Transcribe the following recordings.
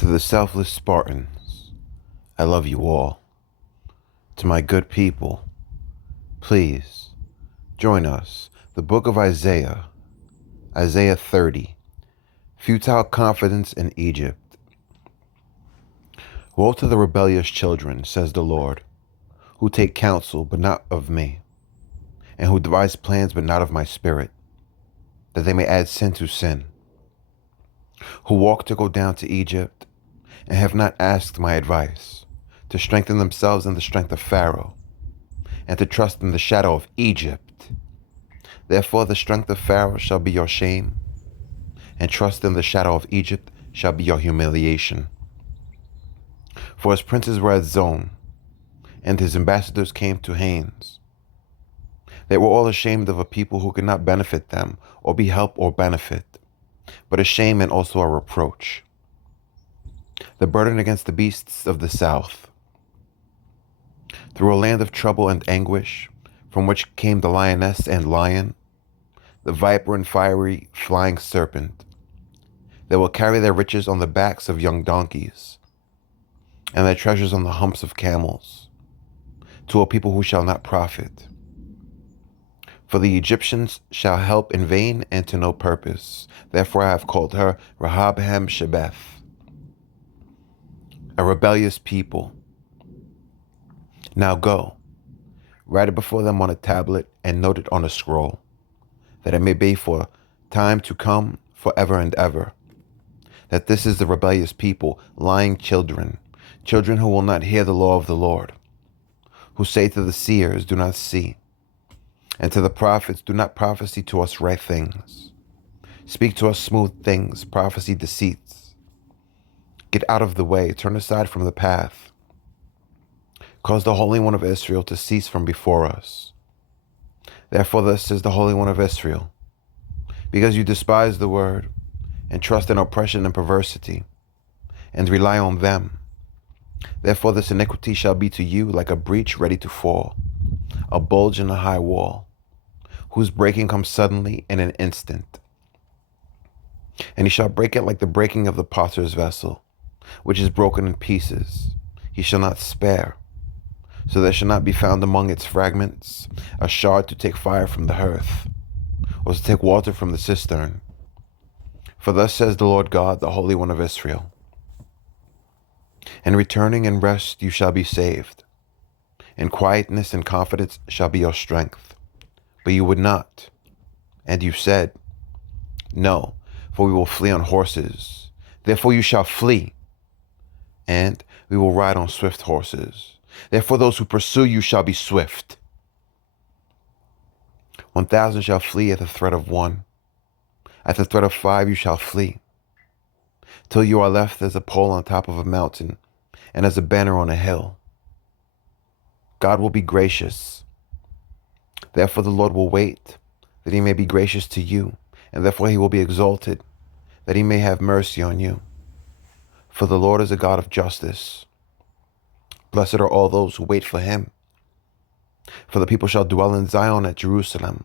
To the selfless Spartans, I love you all. To my good people, please join us. The book of Isaiah, Isaiah 30. Futile confidence in Egypt. Woe to the rebellious children, says the Lord, who take counsel but not of me, and who devise plans but not of my spirit, that they may add sin to sin. Who walk to go down to Egypt, and have not asked my advice, to strengthen themselves in the strength of Pharaoh, and to trust in the shadow of Egypt. Therefore the strength of Pharaoh shall be your shame, and trust in the shadow of Egypt shall be your humiliation. For his princes were at Zone, and his ambassadors came to Hanes. They were all ashamed of a people who could not benefit them, or be help or benefit, but a shame and also a reproach. The burden against the beasts of the south. Through a land of trouble and anguish, from which came the lioness and lion, the viper and fiery flying serpent. They will carry their riches on the backs of young donkeys, and their treasures on the humps of camels, to a people who shall not profit. For the Egyptians shall help in vain and to no purpose. Therefore I have called her Rahab-Shebeth, a rebellious people. Now go, write it before them on a tablet and note it on a scroll, that it may be for time to come, forever and ever. That this is the rebellious people, lying children, children who will not hear the law of the Lord, who say to the seers, do not see, and to the prophets, do not prophesy to us right things. Speak to us smooth things, prophesy deceits. Get out of the way, turn aside from the path. Cause the Holy One of Israel to cease from before us. Therefore thus says the Holy One of Israel, because you despise the word, and trust in oppression and perversity, and rely on them, therefore this iniquity shall be to you like a breach ready to fall, a bulge in a high wall, whose breaking comes suddenly in an instant. And he shall break it like the breaking of the potter's vessel, which is broken in pieces. He shall not spare. So there shall not be found among its fragments a shard to take fire from the hearth, or to take water from the cistern. For thus says the Lord God, the Holy One of Israel, in returning and rest you shall be saved. In quietness and confidence shall be your strength. But you would not. And you said, no, for we will flee on horses. Therefore you shall flee. And we will ride on swift horses. Therefore those who pursue you shall be swift. 1,000 shall flee at the threat of one. At the threat of 5 you shall flee, till you are left as a pole on top of a mountain, and as a banner on a hill. God will be gracious. Therefore the Lord will wait, that he may be gracious to you, and therefore he will be exalted, that he may have mercy on you. For the Lord is a God of justice. Blessed are all those who wait for him. For the people shall dwell in Zion at Jerusalem.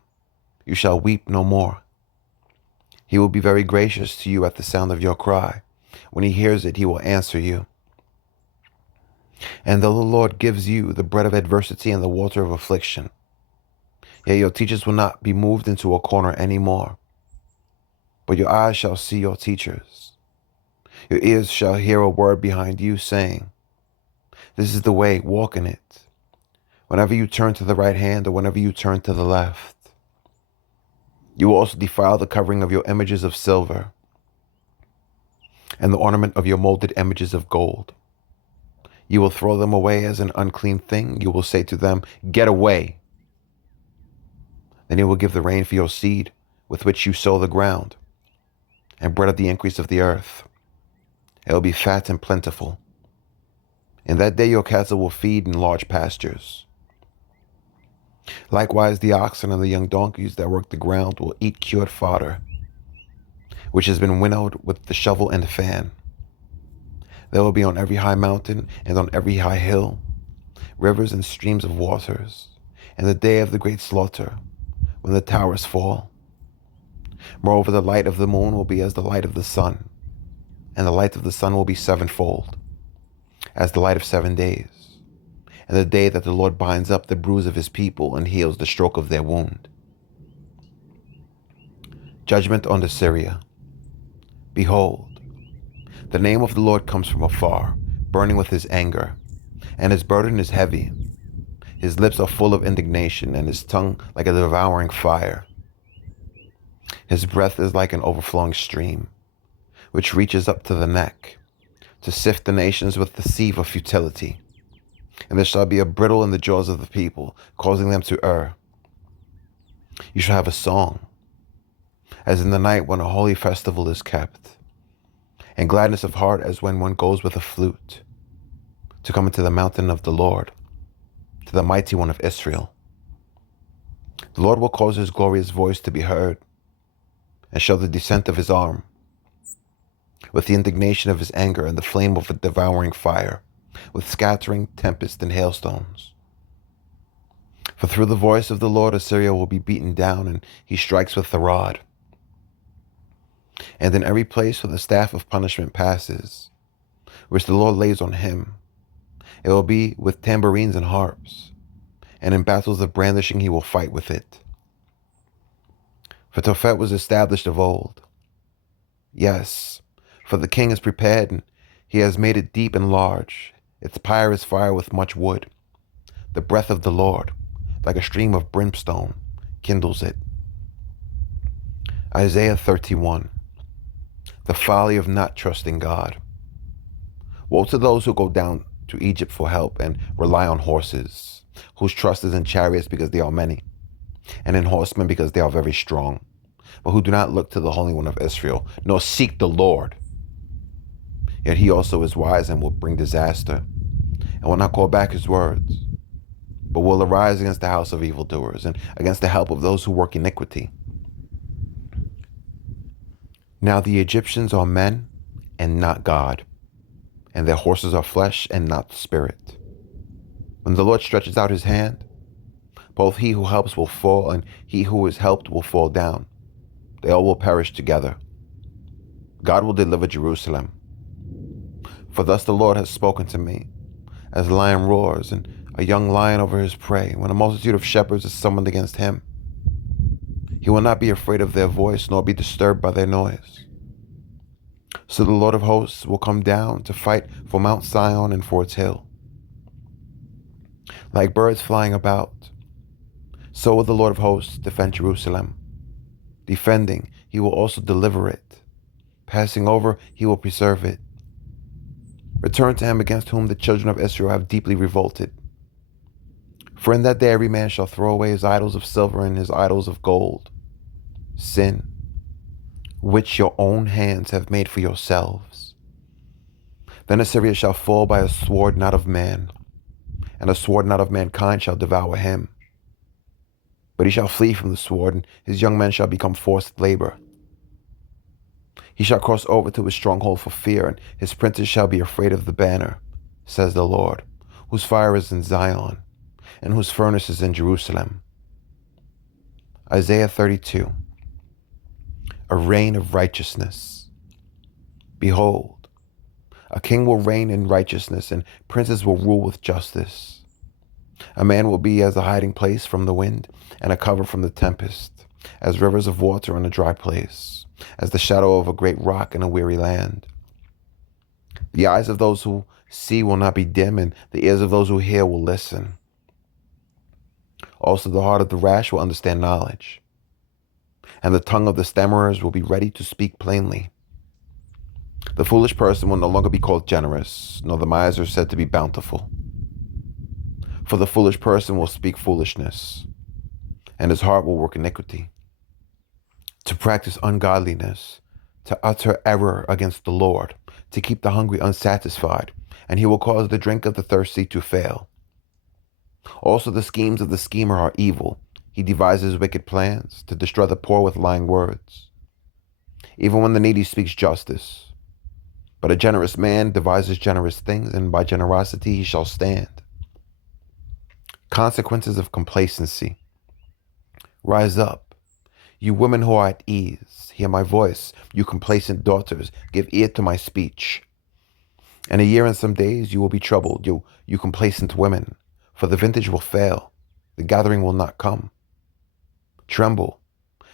You shall weep no more. He will be very gracious to you at the sound of your cry. When he hears it, he will answer you. And though the Lord gives you the bread of adversity and the water of affliction, yet your teachers will not be moved into a corner any more. But your eyes shall see your teachers. Your ears shall hear a word behind you saying, this is the way, walk in it. Whenever you turn to the right hand or whenever you turn to the left. You will also defile the covering of your images of silver, and the ornament of your molded images of gold. You will throw them away as an unclean thing. You will say to them, get away. Then he will give the rain for your seed, with which you sow the ground, and bread of the increase of the earth. It will be fat and plentiful. In that day your cattle will feed in large pastures. Likewise the oxen and the young donkeys that work the ground will eat cured fodder, which has been winnowed with the shovel and the fan. There will be on every high mountain and on every high hill rivers and streams of waters, in the day of the great slaughter, when the towers fall. Moreover, the light of the moon will be as the light of the sun, and the light of the sun will be sevenfold, as the light of 7 days, and the day that the Lord binds up the bruise of his people and heals the stroke of their wound. Judgment on Assyria. Behold, the name of the Lord comes from afar, burning with his anger, and his burden is heavy. His lips are full of indignation, and his tongue like a devouring fire. His breath is like an overflowing stream, which reaches up to the neck, to sift the nations with the sieve of futility. And there shall be a brittle in the jaws of the people, causing them to err. You shall have a song, as in the night when a holy festival is kept, and gladness of heart as when one goes with a flute, to come into the mountain of the Lord, to the mighty one of Israel. The Lord will cause his glorious voice to be heard, and show the descent of his arm, with the indignation of his anger and the flame of a devouring fire, with scattering, tempest, and hailstones. For through the voice of the Lord Assyria will be beaten down, and he strikes with the rod. And in every place where the staff of punishment passes, which the Lord lays on him, it will be with tambourines and harps, and in battles of brandishing he will fight with it. For Tophet was established of old. Yes, for the king is prepared, and he has made it deep and large. Its pyre is fire with much wood. The breath of the Lord, like a stream of brimstone, kindles it. Isaiah 31. The folly of not trusting God. Woe to those who go down to Egypt for help and rely on horses, whose trust is in chariots because they are many, and in horsemen because they are very strong, but who do not look to the Holy One of Israel, nor seek the Lord. Yet he also is wise and will bring disaster, and will not call back his words, but will arise against the house of evildoers and against the help of those who work iniquity. Now the Egyptians are men and not God, and their horses are flesh and not spirit. When the Lord stretches out his hand, both he who helps will fall, and he who is helped will fall down. They all will perish together. God will deliver Jerusalem. For thus the Lord has spoken to me, as a lion roars, and a young lion over his prey, when a multitude of shepherds is summoned against him. He will not be afraid of their voice, nor be disturbed by their noise. So the Lord of hosts will come down to fight for Mount Zion and for its hill. Like birds flying about, so will the Lord of hosts defend Jerusalem. Defending, he will also deliver it. Passing over, he will preserve it. Return to him against whom the children of Israel have deeply revolted. For in that day every man shall throw away his idols of silver and his idols of gold. Sin, which your own hands have made for yourselves. Then Assyria shall fall by a sword not of man, and a sword not of mankind shall devour him. But he shall flee from the sword, and his young men shall become forced labor. He shall cross over to his stronghold for fear, and his princes shall be afraid of the banner, says the Lord, whose fire is in Zion, and whose furnace is in Jerusalem. Isaiah 32. A reign of righteousness. Behold, a king will reign in righteousness, and princes will rule with justice. A man will be as a hiding place from the wind, and a cover from the tempest, as rivers of water in a dry place, as the shadow of a great rock in a weary land. The eyes of those who see will not be dim, and the ears of those who hear will listen. Also the heart of the rash will understand knowledge, and the tongue of the stammerers will be ready to speak plainly. The foolish person will no longer be called generous, nor the miser said to be bountiful. For the foolish person will speak foolishness, and his heart will work iniquity. To practice ungodliness, to utter error against the Lord, to keep the hungry unsatisfied, and he will cause the drink of the thirsty to fail. Also the schemes of the schemer are evil. He devises wicked plans to destroy the poor with lying words. Even when the needy speaks justice. But a generous man devises generous things, and by generosity he shall stand. Consequences of complacency. Rise up, You women who are at ease, hear my voice. You complacent daughters, give ear to my speech. In a year and some days you will be troubled, you complacent women, for the vintage will fail, the gathering will not come. Tremble,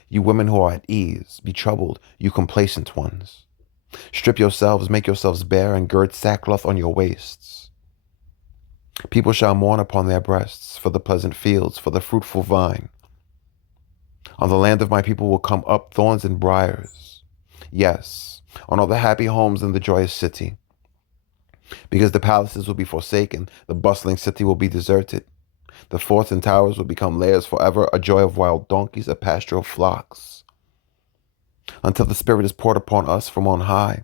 you women who are at ease, be troubled, you complacent ones. Strip yourselves, make yourselves bare, and gird sackcloth on your waists. People shall mourn upon their breasts for the pleasant fields, for the fruitful vine. On the land of my people will come up thorns and briars. Yes, on all the happy homes in the joyous city. Because the palaces will be forsaken, the bustling city will be deserted. The forts and towers will become lairs forever, a joy of wild donkeys, a pasture of flocks. Until the Spirit is poured upon us from on high,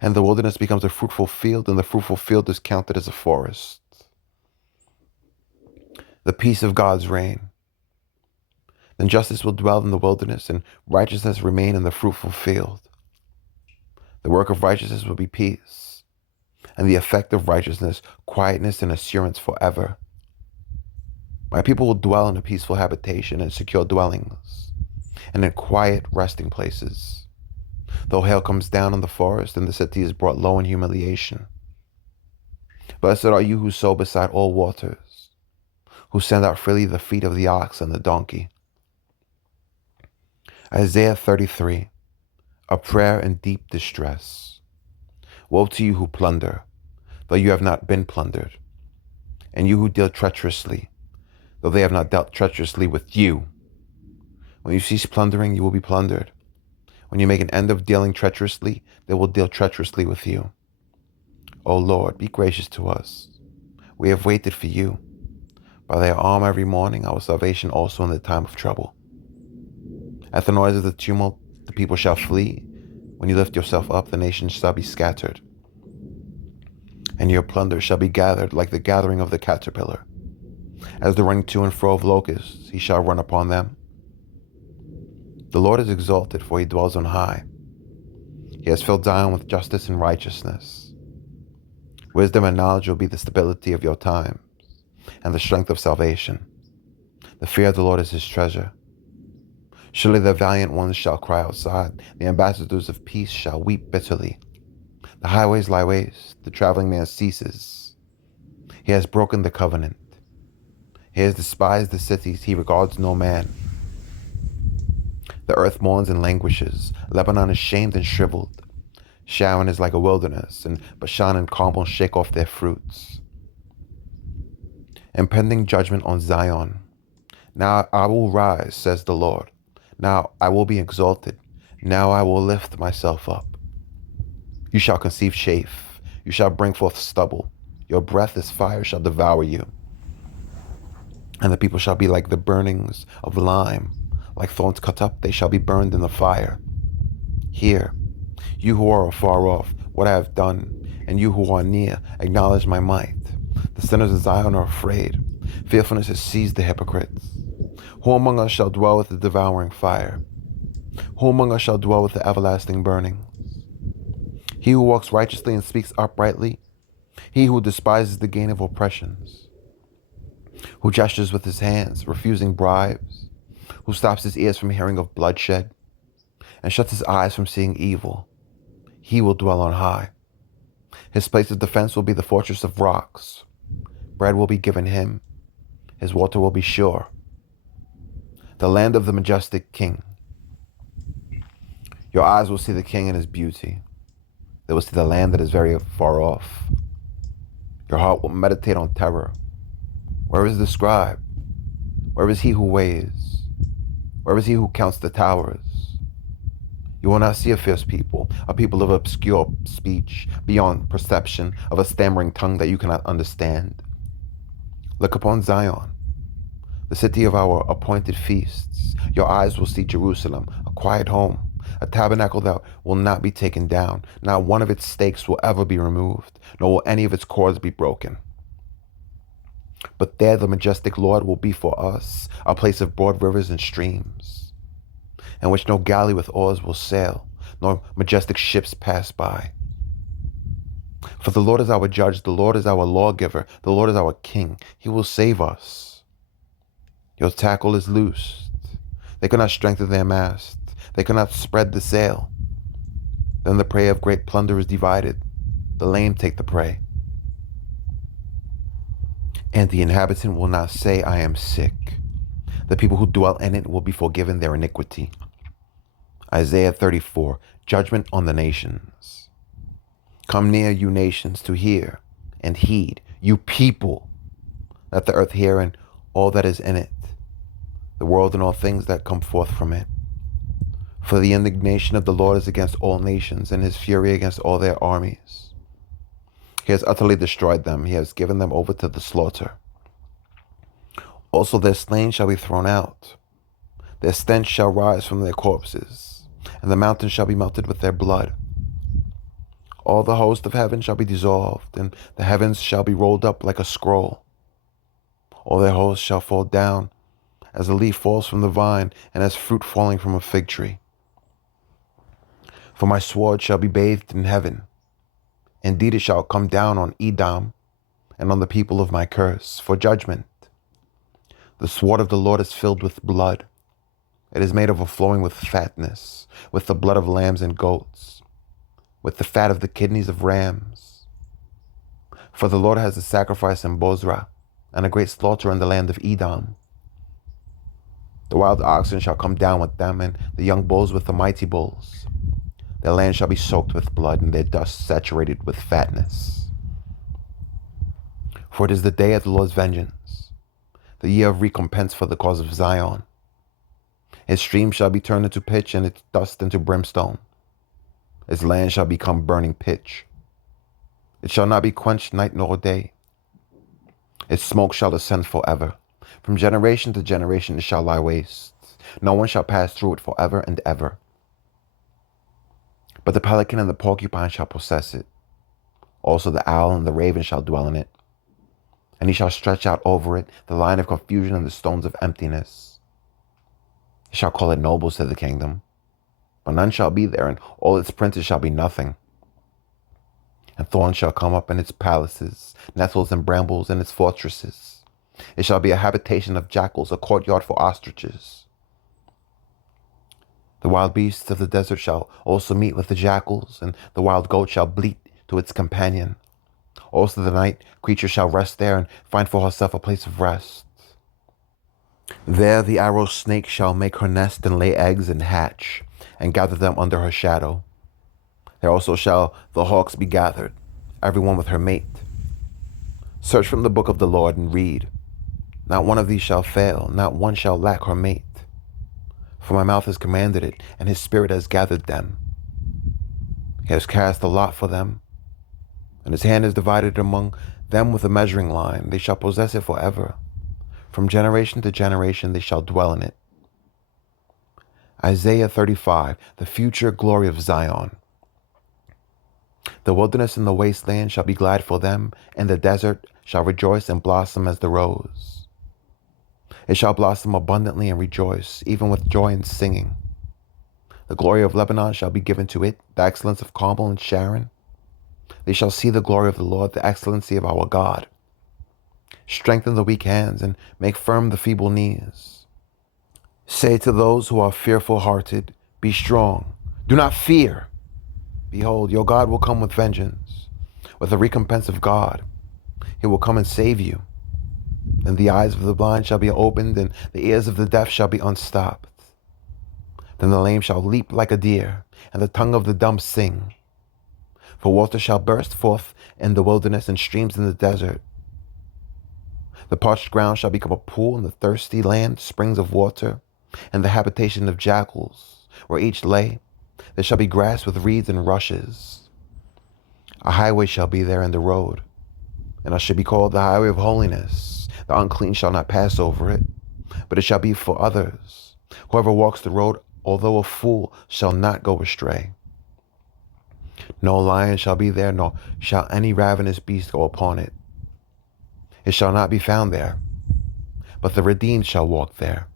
and the wilderness becomes a fruitful field, and the fruitful field is counted as a forest. The peace of God's reign. Then justice will dwell in the wilderness, and righteousness remain in the fruitful field. The work of righteousness will be peace, and the effect of righteousness, quietness and assurance forever. My people will dwell in a peaceful habitation and secure dwellings, and in quiet resting places. Though hail comes down on the forest, and the city is brought low in humiliation. Blessed are you who sow beside all waters, who send out freely the feet of the ox and the donkey. Isaiah 33, a prayer in deep distress. Woe to you who plunder, though you have not been plundered, and you who deal treacherously, though they have not dealt treacherously with you. When you cease plundering, you will be plundered. When you make an end of dealing treacherously, they will deal treacherously with you. O Lord, be gracious to us. We have waited for you. By thy arm every morning, our salvation also in the time of trouble. At the noise of the tumult, the people shall flee. When you lift yourself up, the nations shall be scattered. And your plunder shall be gathered like the gathering of the caterpillar. As the running to and fro of locusts, he shall run upon them. The Lord is exalted, for he dwells on high. He has filled Zion with justice and righteousness. Wisdom and knowledge will be the stability of your times, and the strength of salvation. The fear of the Lord is his treasure. Surely the valiant ones shall cry outside. The ambassadors of peace shall weep bitterly. The highways lie waste. The traveling man ceases. He has broken the covenant. He has despised the cities. He regards no man. The earth mourns and languishes. Lebanon is shamed and shriveled. Sharon is like a wilderness, and Bashan and Carmel shake off their fruits. Impending judgment on Zion. Now I will rise, says the Lord. Now I will be exalted. Now I will lift myself up. You shall conceive chaff. You shall bring forth stubble. Your breath as fire shall devour you. And the people shall be like the burnings of lime. Like thorns cut up, they shall be burned in the fire. Hear, you who are afar off, what I have done, and you who are near, acknowledge my might. The sinners of Zion are afraid. Fearfulness has seized the hypocrites. Who among us shall dwell with the devouring fire? Who among us shall dwell with the everlasting burnings? He who walks righteously and speaks uprightly, he who despises the gain of oppressions, who gestures with his hands, refusing bribes, who stops his ears from hearing of bloodshed, and shuts his eyes from seeing evil, he will dwell on high. His place of defense will be the fortress of rocks. Bread will be given him. His water will be sure. The land of the majestic king. Your eyes will see the king in his beauty. They will see the land that is very far off. Your heart will meditate on terror. Where is the scribe? Where is he who weighs? Where is he who counts the towers? You will not see a fierce people, a people of obscure speech, beyond perception, of a stammering tongue that you cannot understand. Look upon Zion, the city of our appointed feasts. Your eyes will see Jerusalem, a quiet home, a tabernacle that will not be taken down. Not one of its stakes will ever be removed, nor will any of its cords be broken. But there the majestic Lord will be for us, a place of broad rivers and streams, in which no galley with oars will sail, nor majestic ships pass by. For the Lord is our judge, the Lord is our lawgiver, the Lord is our king. He will save us. Your tackle is loosed. They could not strengthen their mast. They could not spread the sail. Then the prey of great plunder is divided. The lame take the prey. And the inhabitant will not say, I am sick. The people who dwell in it will be forgiven their iniquity. Isaiah 34, Judgment on the Nations. Come near, you nations, to hear and heed, you people. Let the earth hear and all that is in it, the world and all things that come forth from it. For the indignation of the Lord is against all nations, and his fury against all their armies. He has utterly destroyed them. He has given them over to the slaughter. Also their slain shall be thrown out. Their stench shall rise from their corpses, and the mountains shall be melted with their blood. All the host of heaven shall be dissolved, and the heavens shall be rolled up like a scroll. All their hosts shall fall down, as a leaf falls from the vine, and as fruit falling from a fig tree. For my sword shall be bathed in heaven. Indeed it shall come down on Edom, and on the people of my curse, for judgment. The sword of the Lord is filled with blood. It is made overflowing with fatness, with the blood of lambs and goats, with the fat of the kidneys of rams. For the Lord has a sacrifice in Bozrah, and a great slaughter in the land of Edom. The wild oxen shall come down with them, and the young bulls with the mighty bulls. Their land shall be soaked with blood, and their dust saturated with fatness. For it is the day of the Lord's vengeance, the year of recompense for the cause of Zion. Its streams shall be turned into pitch, and its dust into brimstone. Its land shall become burning pitch. It shall not be quenched night nor day. Its smoke shall ascend forever. From generation to generation it shall lie waste. No one shall pass through it forever and ever. But the pelican and the porcupine shall possess it. Also the owl and the raven shall dwell in it. And he shall stretch out over it the line of confusion and the stones of emptiness. He shall call it nobles to the kingdom, but none shall be there, and all its princes shall be nothing. And thorns shall come up in its palaces, nettles and brambles in its fortresses. It shall be a habitation of jackals, a courtyard for ostriches. The wild beasts of the desert shall also meet with the jackals, and the wild goat shall bleat to its companion. Also the night creature shall rest there and find for herself a place of rest. There the arrow snake shall make her nest and lay eggs and hatch, and gather them under her shadow. There also shall the hawks be gathered, every one with her mate. Search from the book of the Lord and read. Not one of these shall fail, not one shall lack her mate. For my mouth has commanded it, and his spirit has gathered them. He has cast a lot for them, and his hand is divided among them with a measuring line. They shall possess it forever. From generation to generation they shall dwell in it. Isaiah 35, the future glory of Zion. The wilderness and the wasteland shall be glad for them, and the desert shall rejoice and blossom as the rose. It shall blossom abundantly and rejoice, even with joy and singing. The glory of Lebanon shall be given to it, the excellence of Carmel and Sharon. They shall see the glory of the Lord, the excellency of our God. Strengthen the weak hands and make firm the feeble knees. Say to those who are fearful-hearted, be strong. Do not fear. Behold, your God will come with vengeance, with the recompense of God. He will come and save you. Then the eyes of the blind shall be opened, and the ears of the deaf shall be unstopped. Then the lame shall leap like a deer, and the tongue of the dumb sing. For water shall burst forth in the wilderness, and streams in the desert. The parched ground shall become a pool, and the thirsty land springs of water, and the habitation of jackals, where each lay. There shall be grass with reeds and rushes. A highway shall be there in the road, and it shall be called the highway of holiness. The unclean shall not pass over it, but it shall be for others. Whoever walks the road, although a fool, shall not go astray. No lion shall be there, nor shall any ravenous beast go upon it. It shall not be found there, but the redeemed shall walk there.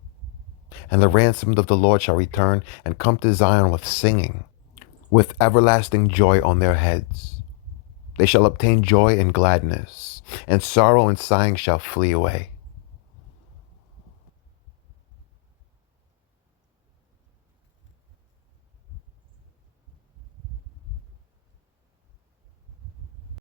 And the ransomed of the Lord shall return and come to Zion with singing, with everlasting joy on their heads. They shall obtain joy and gladness, and sorrow and sighing shall flee away.